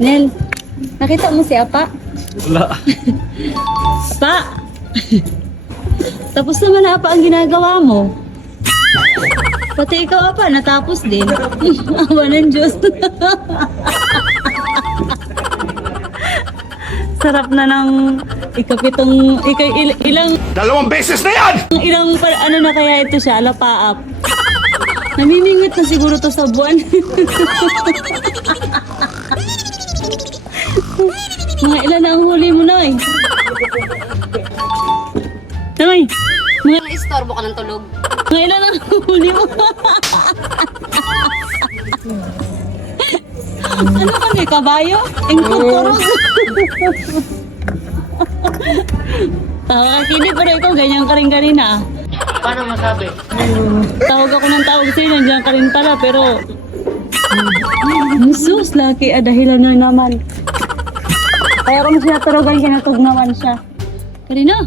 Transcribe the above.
Nel, nakita mo si Apa? Wala. Pa! Tapos naman na Apa ang ginagawa mo. Pati ikaw Apa, natapos din. Awa ng Diyos. Sarap na ng ikapitong, ika, il, ilang, Dalawang beses na yan! ilang, pa- ano na kaya ito siya, alapaap. Namimingit na siguro to sa buwan. Mga ilan na ang huli mo na eh. Tamay, mga, Istorbo ka ng tulog. mga ilan ang huli mo. ano kami, kabayo? Tawa ka kini, pero ikaw ganyan ka rin kanina. Paano masabi? Tawag ako ng tawag sa'yo, nandiyan ka rin pala, pero... Jesus, laki, ah, dahilan na naman. Kaya kung siya turugan, kinatog naman siya. Karina,